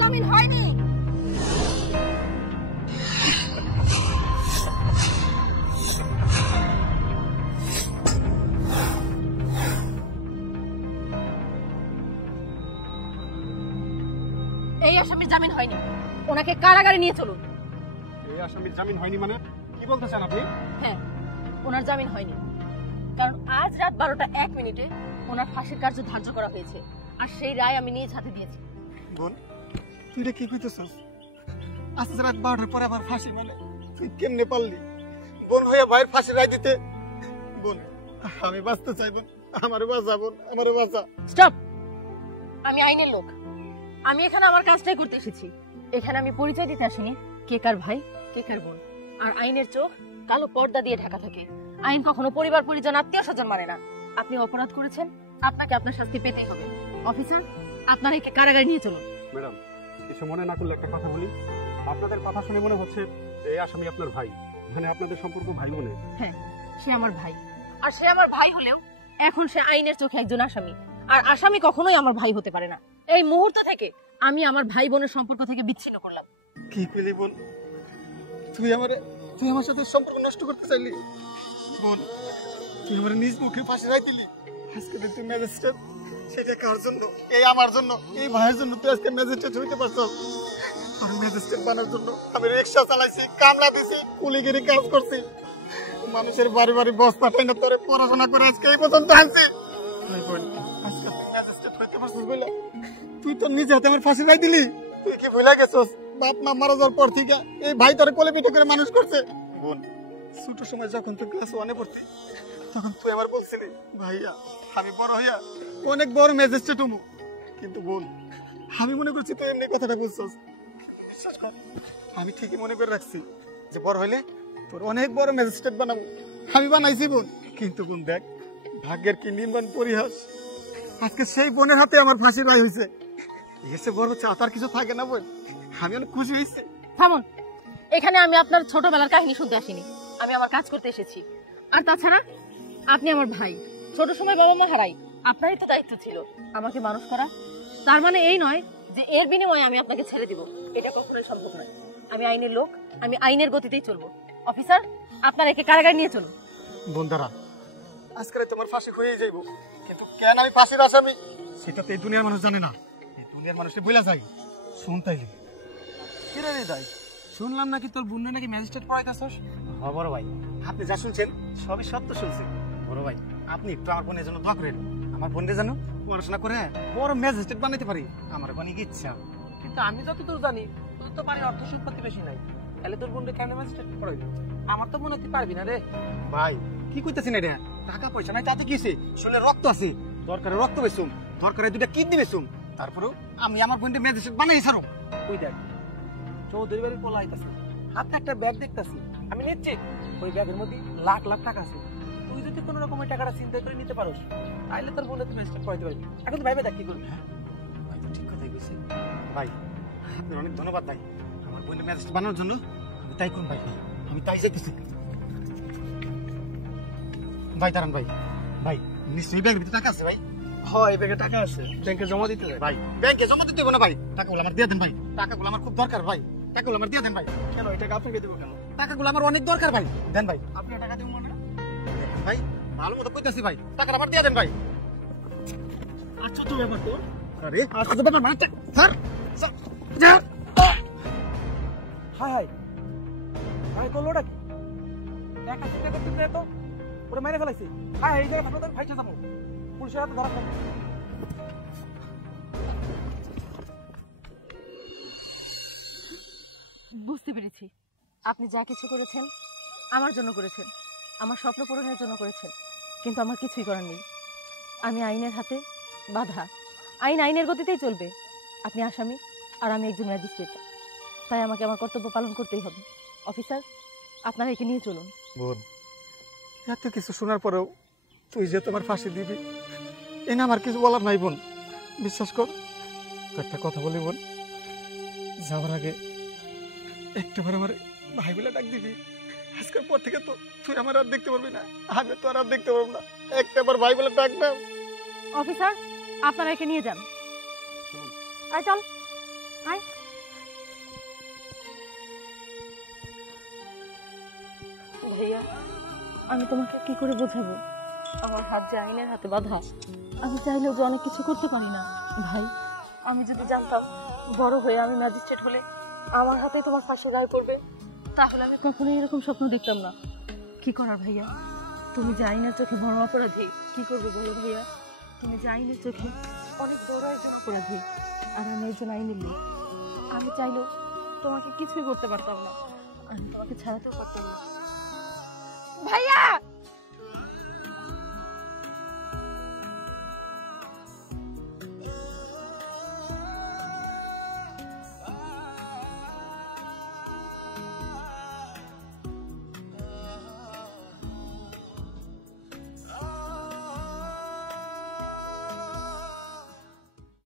জামিন হয়নি। এই আসামির জামিন হয়নি, ওনাকে কারাগারে নিয়ে চলুন। এই আসামির জামিন হয়নি মানে কি বলতে চান আপনি? হ্যাঁ, ওনার জামিন হয়নি, কারণ আজ রাত 12:01 ওনার ফাঁসির কার্য ধার্য করা হয়েছে, আর সেই রায় আমি নিজ হাতে দিয়েছি। বোন, তুই রে কি কইতেছস? আজ রাত 12টার পরে আবার ফাঁসি মানে তুই কেমনে পারলি বোন হইয়া ভাইয়ের ফাঁসি রায় দিতে? বোন, আমি বাঁচতে চাই বোন, আমারে বাঁচা বোন, আমারে বাঁচা। স্টপ! আমি আইনের লোক, আমি এখানে আমার কাজটাই করতে এসেছি। এখানে আমি পরিচয় দিতে আসিনি কে কার ভাই কে কার বোন। আর আইনের চোখ কালো পর্দা দিয়ে ঢাকা থাকে। আইন কখনো পরিবার পরিজন আত্মীয় স্বজন মানে না। আপনি অপরাধ করেছেন, আপনাকে আপনার শাস্তি পেতেই হবে। অফিসার, আপনারা একে কারাগারে নিয়ে চলুন। ম্যাডাম, কিছু মনে না করলে একটা কথা বলি। আপনাদের কথা শুনে মনে হচ্ছে এই আসামি আপনার ভাই, মানে আপনাদের সম্পর্ক ভাই বোনের। হ্যাঁ, সে আমার ভাই, আর সে আমার ভাই হলেও এখন সে আইনের চোখে একজন আসামি, আর আসামি কখনোই আমার ভাই হতে পারে না। এই মুহূর্ত থেকে আমি আমার ভাই বোনের সম্পর্ক থেকে বিচ্ছিন্ন করলাম। কি কইলি বোন? তুই আমার সাথে সম্পর্ক নষ্ট করতে চাইলি বোন? তুই আমার নিজ মুখে ফাঁসি রায় দিলি। আজকে তুই ম্যাজিস্ট্রেট, সেটা কার জন্য? এই আমার জন্য, এই ভাইয়ের জন্য তুই আজকে ম্যাজিস্ট্রেট হইতে পারছস। আর ম্যাজিস্ট্রেট বানার জন্য আমি রিক্সা চালাইছি, কামলা দিছি, কুলিগিরি কাজ করছি, মানুষের বাড়ি বাড়ি বস্তা টেনে তোরে পড়াশোনা করে আজকে এই পর্যন্ত আনছি। আজকে তুই ম্যাজিস্ট্রেট হইতে পারছস বলে তুই তো নিজে হাতে আমার ফাঁসি রায় দিলি। তুই কি ভুলে গেছস বাপ মা মারা যাওয়ার পর থেকে এই ভাই তোরে কোলে পিঠে করে মানুষ করছে? বোন, ছোট সময় যখন তুই ক্লাস 1-এ পড়তি তখন তুই আমার বলছিলি ভাইয়া আমি বড় হইয়া অনেক বড় ম্যাজিস্ট্রেট হবো। কিন্তু বোন, আমি মনে করছি তুই এমনি কথাটা বলছস। বিশ্বাস কর, আমি ঠিকই মনে করে রাখছি যে বড় হইলে তোর অনেক বড় ম্যাজিস্ট্রেট বানাবো। আমি বানাইছি বোন, কিন্তু বোন দেখ ভাগ্যের কি নির্মাণ পরিহাস, আজকে সেই বোনের হাতে আমার ফাঁসির রায় হয়েছে। এসে বড় চাতার কিছু থাকে না বোন, আমি অনেক খুশি হয়েছি। থামুন, এখানে আমি আপনার ছোটবেলার কাহিনী শুনতে আসিনি, আমি আমার কাজ করতে এসেছি। আর তাছাড়া আপনি আমার ভাই, ছোট সময় বাবা মা হারাই, আপনারই তো দায়িত্ব ছিল আমাকে মানুষ করা। তার মানে এই নয় যে এর বিনিময়ে আমি আপনাকে ছেড়ে দিব, এটা কখনোই সম্ভব নয়। আমি আইনের লোক, আমি আইনের গতিতেই চলবো। অফিসার, আপনারা একে কারাগারে নিয়ে চলুন। বন্ধুরা, আজকে তোমার ফাঁসি হয়ে যাইব, কিন্তু কেন আমি ফাঁসির আসামি সেটা তো এই দুনিয়ার মানুষ জানে না। এই দুনিয়ার মানুষকে বলে যাই শুনতাই কিরে রে দাই, শুনলাম নাকি তোর বোন নাকি ম্যাজিস্ট্রেট পড়াইতেছস? হ্যাঁ বড় ভাই, আপনি যা শুনছেন সবই সত্য শুনছেন। বড় ভাই, আপনি একটু আমার বোনের জন্য দোয়া করেন, আমার বোনকে যেন পড়াশোনা করে বড় ম্যাজিস্ট্রেট বানাইতে পারি, আমার অনেক ইচ্ছা। কিন্তু আমি যতদূর জানি তোর তো বাড়ির অর্থ সম্পত্তি বেশি নাই, তাহলে তোর বোনকে কেন ম্যাজিস্ট্রেট পড়াইবি? আমার তো মনে হতে পারবি না রে। ভাই কি কইতেছেন এটা? টাকা পয়সা নাই তাতে কিছে, শরীরে রক্ত আছে, দরকারে রক্ত বেচুম, দরকারে দুটা কিডনি বেচুম, তারপরেও আমি আমার বোনকে ম্যাজিস্ট্রেট বানাই ছাড়ো। ওই দেখ চৌধুরী বাড়ির পোলা আইতাছে, হাতে একটা ব্যাগ দেখতাছি, আমি নিচ্ছি ওই ব্যাগের মধ্যে লাখ লাখ টাকা আছে। তুই যদি কোনো রকমের টাকাটা চিন্তা করে নিতে পারোস তাহলে তোর বোনকে ম্যাজিস্ট্রেট পড়াইতে পারবি। এখন তো ভাইবে দেখ কি করবি। ভাই তো ঠিক কথাই কইছে ভাই, আপনার অনেক ধন্যবাদ ভাই, আমার বোনকে ম্যাজিস্ট্রেট বানানোর জন্য। আমি তাই করুন ভাই, আমি তাই যাইতেছি। ভাই দাঁড়ান ভাই, ভাই নিশ্চয়ই ব্যাংকের ভিতরে টাকা আছে ভাই? হয় এই ব্যাগে টাকা আছে, ব্যাংকে জমা দিতে হবে। ভাই ব্যাংকে জমা দিতে হবে না ভাই, টাকাগুলো আমার দিয়ে দেন ভাই, টাকাগুলো আমার খুব দরকার ভাই, টাকাগুলো আমার দিয়ে দেন ভাই। কেন এই টাকা আপনাকে দেবো কেন? টাকাগুলো আমার অনেক দরকার ভাই, দেন ভাই। আপনি টাকা দেবো মানে? ভাই ভালো মতো কইতাছি ভাই, টাকাটা আমার দিয়ে দেন ভাই। আচ্ছা তো ব্যাপার তো। আরে আচ্ছা তো ব্যাপার মানে স্যার হাই হাই হাই করলোটা কি? টাকা চিন্তা করতে পারে তো ওরা মেরে ফেলাইছে। হাই এই জায়গা থাকলে তো ফাইটে যাবো, পুলিশের হাতে ধরা খাবো। বুঝতে পেরেছি, আপনি যা কিছু করেছেন আমার জন্য করেছেন, আমার স্বপ্ন পূরণের জন্য করেছেন, কিন্তু আমার কিছুই করার নেই। আমি আইনের হাতে বাধা, আইন আইনের গতিতেই চলবে। আপনি আসামি আর আমি একজন ম্যাজিস্ট্রেট, তাই আমাকে আমার কর্তব্য পালন করতেই হবে। অফিসার, আপনারা একে নিয়ে চলুন। বোন, এত কিছু শোনার পরেও তুই যে তোমার ফাঁসি দিবি এ না আমার কিছু বলার নাই বোন, বিশ্বাস কর। তো একটা কথা বলি বোন, যাওয়ার আগে একটাবার আমার ভাই বলে ডাক দিবি। আজকের পর থেকে তো তুই আমার আর দেখতে পারবি না, আমি তো আর দেখতে পারবো না, একটাবার ভাই বলে ডাক দাও। অফিসার, আপনারা একে নিয়ে যান। আয় চল। আয়। ভাইয়া, আমি তোমাকে কি করে বোঝাবো? আমার হাত যে আইনের হাতে বাঁধা, আমি চাইলেও যে অনেক কিছু করতে পারি না। ভাই, আমি যদি জানতাম বড় হয়ে আমি ম্যাজিস্ট্রেট হলে আমার হাতেই তোমার ফাঁসির রায় করবে, তাহলে আমি কখনোই এরকম স্বপ্ন দেখতাম না। কি করার ভাইয়া, তুমি যে আইনের চোখে বড় অপরাধী, কি করবে বলো ভাইয়া? তুমি যে আইনের চোখে অনেক বড় একজন অপরাধী, আর আমি একজন আইনের লোক। আমি চাইলেও তোমাকে কিছুই করতে পারতাম না, আমি তোমাকে ছাড়াতেও পারতাম না। ভাইয়া!